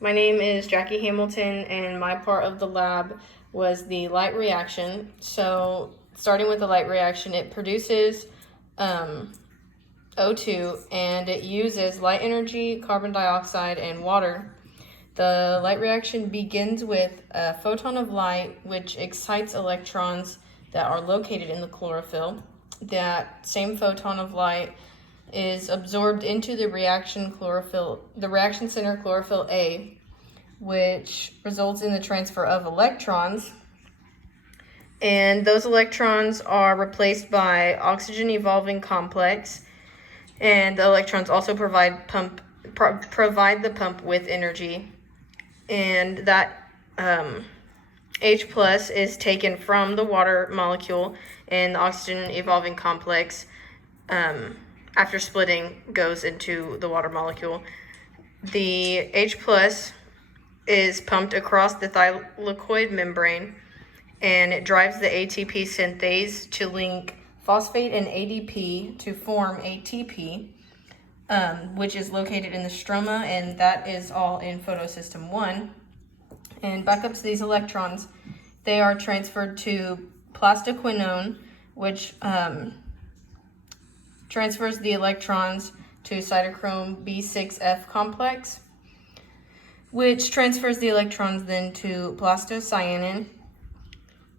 My name is Jackie Hamilton, and my part of the lab was the light reaction. So, starting with the light reaction, it produces O2 and it uses light energy, carbon dioxide, and water. The light reaction begins with a photon of light, which excites electrons that are located in the chlorophyll. That same photon of light is absorbed into the reaction center chlorophyll A, which results in the transfer of electrons. And those electrons are replaced by oxygen evolving complex, and the electrons also provide the pump with energy. And that H plus is taken from the water molecule, and the oxygen evolving complex, after splitting, goes into the water molecule. The H plus is pumped across the thylakoid membrane, and it drives the ATP synthase to link phosphate and ADP to form ATP, which is located in the stroma, and that is all in photosystem 1. And back up to these electrons, they are transferred to plastoquinone, which transfers the electrons to cytochrome B6F complex, which transfers the electrons then to plastocyanin,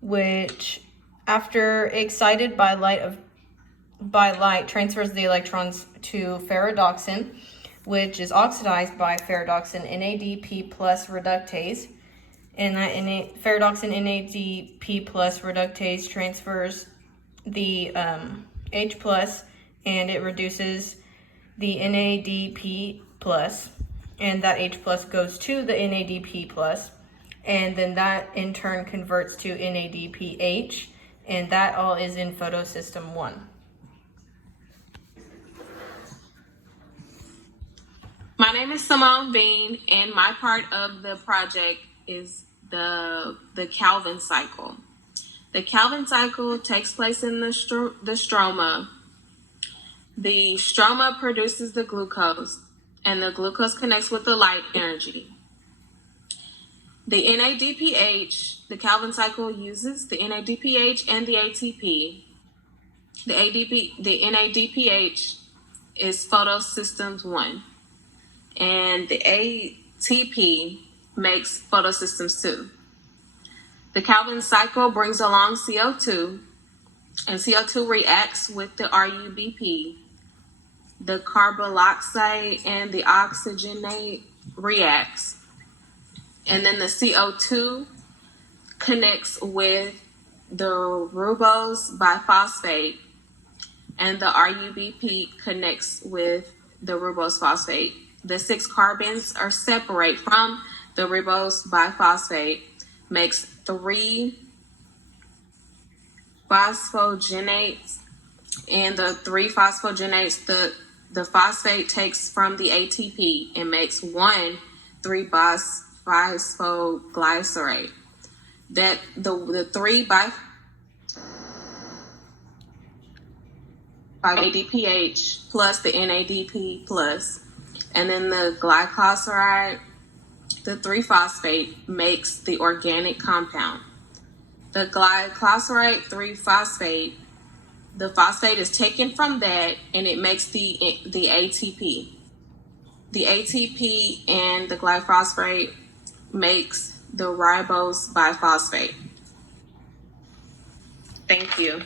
which, after excited by light, transfers the electrons to ferredoxin, which is oxidized by ferredoxin NADP plus reductase. And that ferredoxin NADP plus reductase transfers the H plus, and it reduces the NADP plus, and that H plus goes to the NADP plus, and then that in turn converts to NADPH, and that all is in photosystem 1. My name is Simone Bean, and my part of the project is the Calvin cycle. The Calvin cycle takes place in the stroma. The stroma produces the glucose, and the glucose connects with the light energy. The NADPH, the Calvin cycle uses the NADPH and the ATP. The NADPH is photosystems 1, and the ATP makes photosystems 2. The Calvin cycle brings along CO2, and CO2 reacts with the RUBP. The carboxylate and the oxygenate reacts, and then the CO2 connects with the ribose biphosphate, and the RUBP connects with the ribose phosphate. The 6 carbons are separate from the ribose biphosphate, makes 3 phosphogenates, and the 3 phosphogenates, the phosphate takes from the ATP and makes 1 3-phosphoglycerate. That the 3 ADPH plus the NADP plus, and then the glycosylate, the 3-phosphate, makes the organic compound. The glycosylate 3-phosphate, the phosphate is taken from that, and it makes the ATP. The ATP and the glyphosate makes the ribose biphosphate. Thank you.